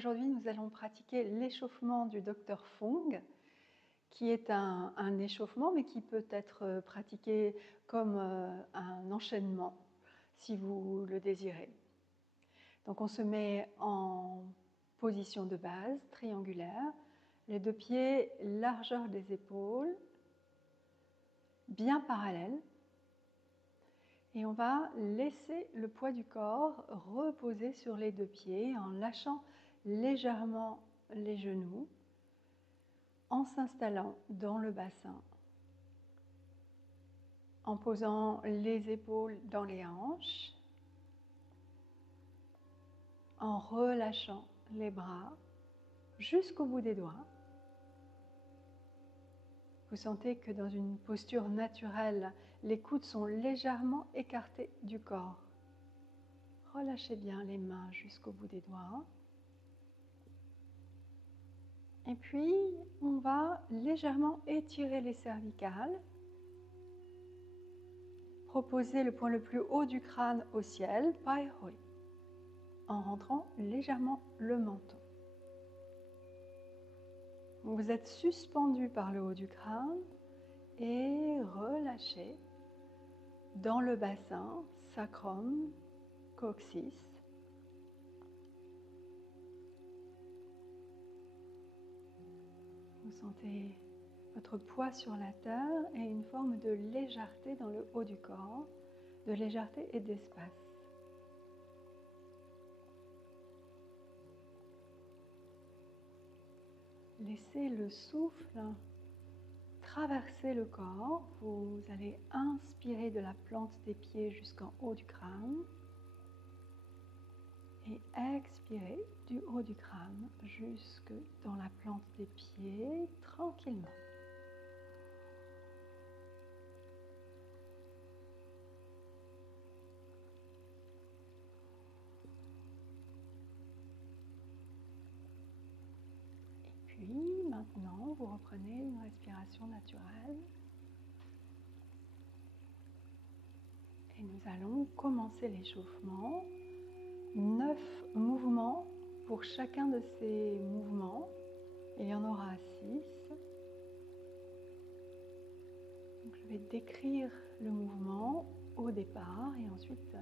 Aujourd'hui, nous allons pratiquer l'échauffement du Dr Fung, qui est un échauffement, mais qui peut être pratiqué comme un enchaînement, si vous le désirez. Donc on se met en position de base, triangulaire, les deux pieds largeur des épaules, bien parallèles. Et on va laisser le poids du corps reposer sur les deux pieds en lâchant légèrement les genoux, en s'installant dans le bassin, en posant les épaules dans les hanches, en relâchant les bras jusqu'au bout des doigts. Vous sentez que dans une posture naturelle, les coudes sont légèrement écartés du corps. Relâchez bien les mains jusqu'au bout des doigts. Et puis, on va légèrement étirer les cervicales. Proposer le point le plus haut du crâne au ciel, Pai Hoi, en rentrant légèrement le menton. Vous êtes suspendu par le haut du crâne et relâchez dans le bassin, sacrum, coccyx. Vous sentez votre poids sur la terre et une forme de légèreté dans le haut du corps, de légèreté et d'espace. Laissez le souffle traverser le corps. Vous allez inspirer de la plante des pieds jusqu'en haut du crâne et expirer du haut du crâne jusque dans la plante des pieds tranquillement. Puis maintenant, vous reprenez une respiration naturelle. Et nous allons commencer l'échauffement. 9 mouvements pour chacun de ces mouvements. Il y en aura 6. Donc, je vais décrire le mouvement au départ et ensuite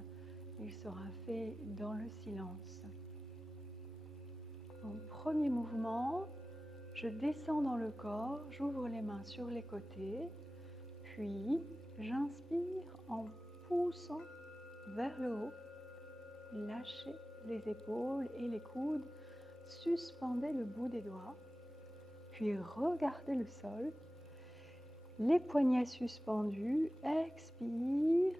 il sera fait dans le silence. Donc, premier mouvement. Je descends dans le corps, j'ouvre les mains sur les côtés, puis j'inspire en poussant vers le haut. Lâchez les épaules et les coudes, suspendez le bout des doigts, puis regardez le sol. Les poignets suspendus, expire,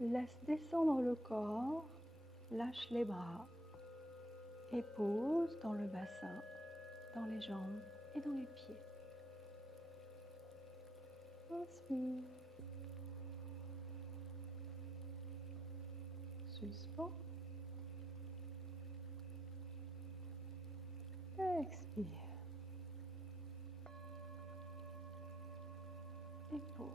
laisse descendre le corps, lâche les bras et pose dans le bassin, dans les jambes et dans les pieds. Inspire. Suspends. Expire. Et pose.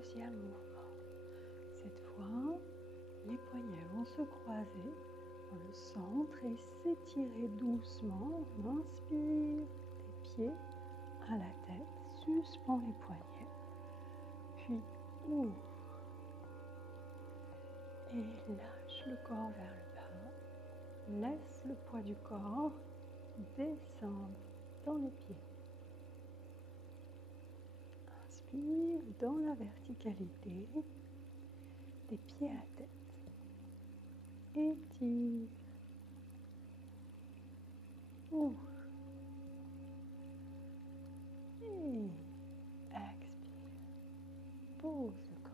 Deuxième mouvement. Cette fois, les poignets vont se croiser dans le centre et s'étirer doucement. On inspire des pieds à la tête, suspend les poignets, puis ouvre et lâche le corps vers le bas. Laisse le poids du corps descendre dans les pieds. Inspire dans la verticalité, des pieds à tête. Étire. Ouvre. Et expire. Pose le corps.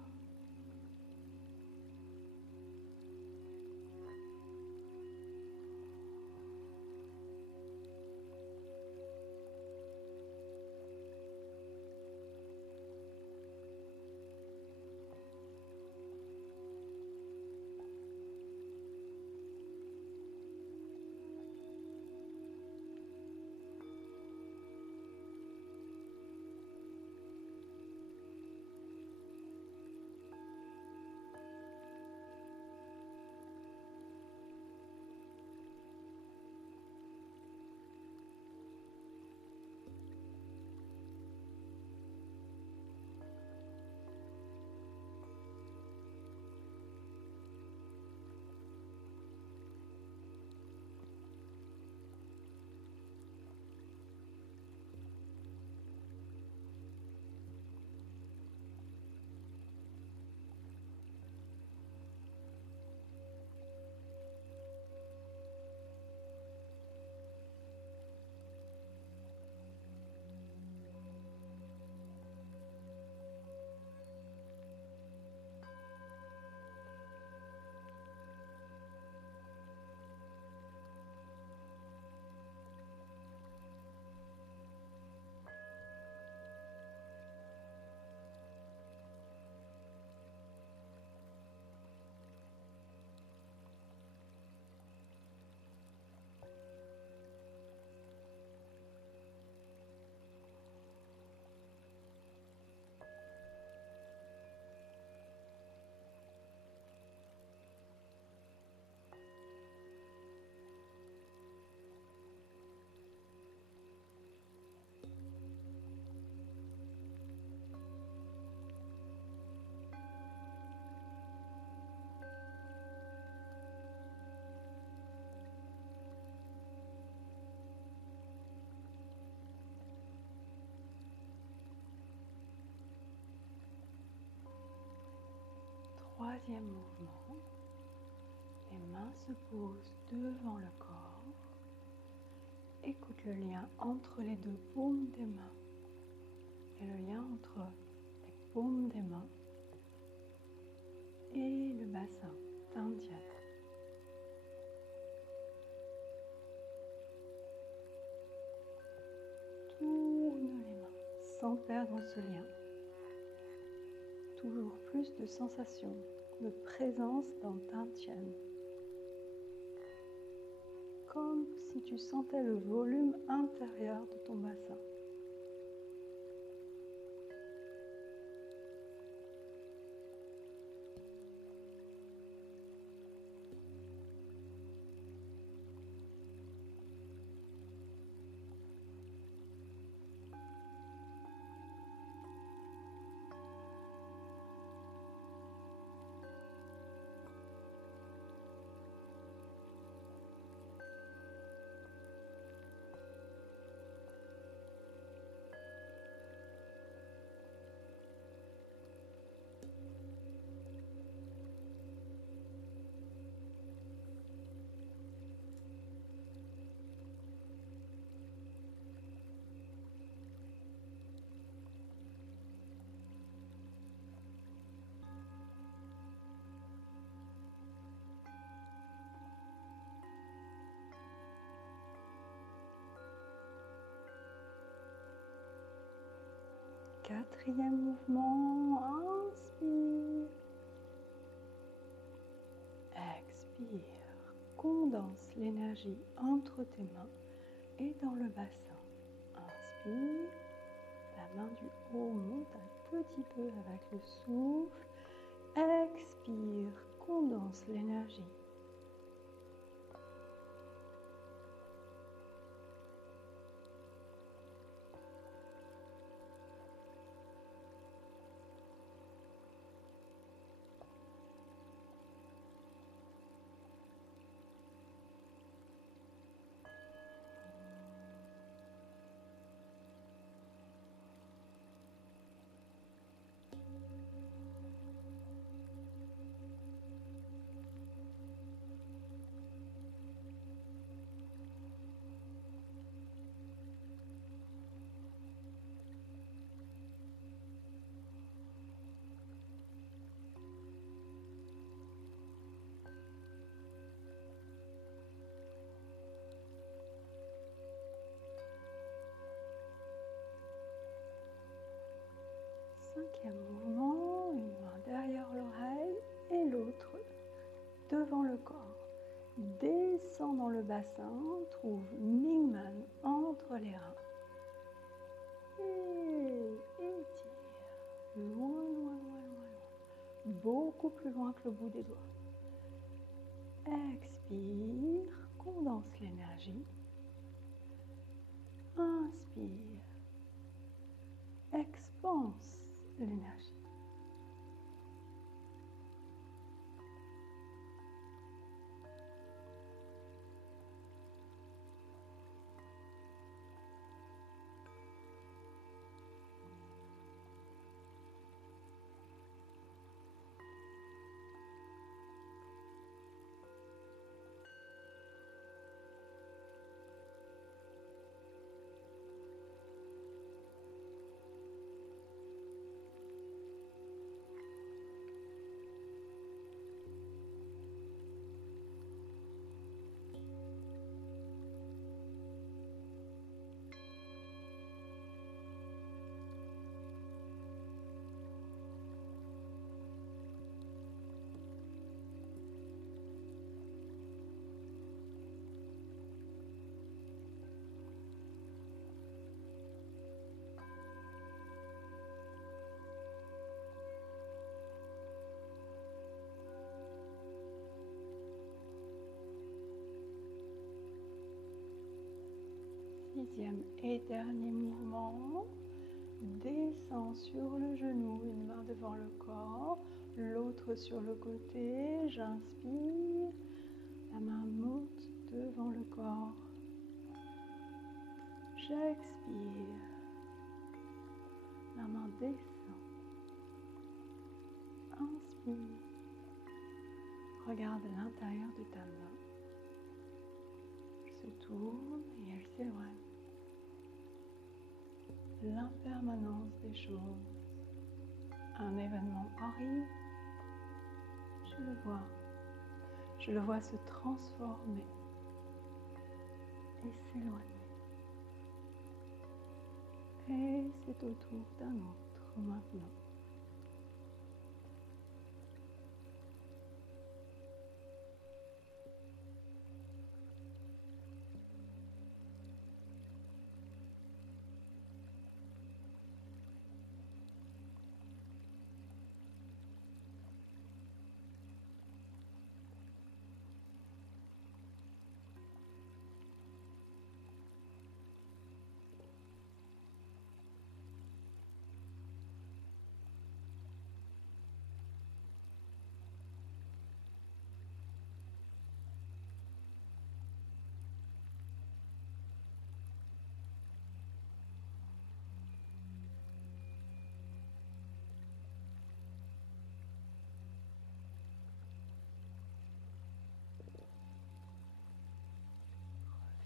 Troisième mouvement, les mains se posent devant le corps. Écoute le lien entre les deux paumes des mains et le lien entre les paumes des mains et le bassin tendien. Tourne les mains sans perdre ce lien. Toujours plus de sensations, de présence dans ta tienne. Comme si tu sentais le volume intérieur de ton bassin. Quatrième mouvement, inspire. Expire. Condense l'énergie entre tes mains et dans le bassin. Inspire. La main du haut monte à petit peu avec le souffle. Expire, condense l'énergie. Cinquième mouvement, une main derrière l'oreille et l'autre devant le corps. Descends dans le bassin, trouve Mingmen entre les reins. Et étire, loin, loin, loin, loin, loin. Beaucoup plus loin que le bout des doigts. Expire, condense l'énergie. Inspire, expanse l'énergie. Sixième et dernier mouvement. Descends sur le genou, une main devant le corps, l'autre sur le côté. J'inspire, la main monte devant le corps. J'expire, la main descend. Inspire, regarde l'intérieur de ta main. Elle se tourne et elle s'éloigne. L'impermanence des choses. Un événement arrive, je le vois. Je le vois se transformer et s'éloigner. Et c'est au tour d'un autre maintenant.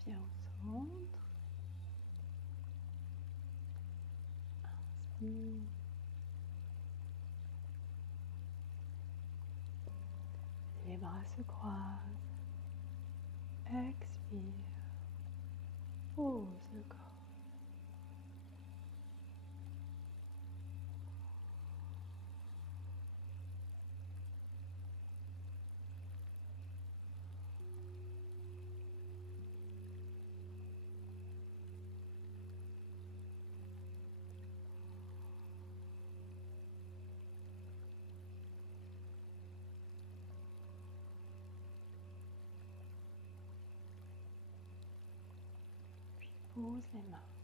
Viens au centre. Inspire. Les bras se croisent. Expire. Pose le corps. pose les mains.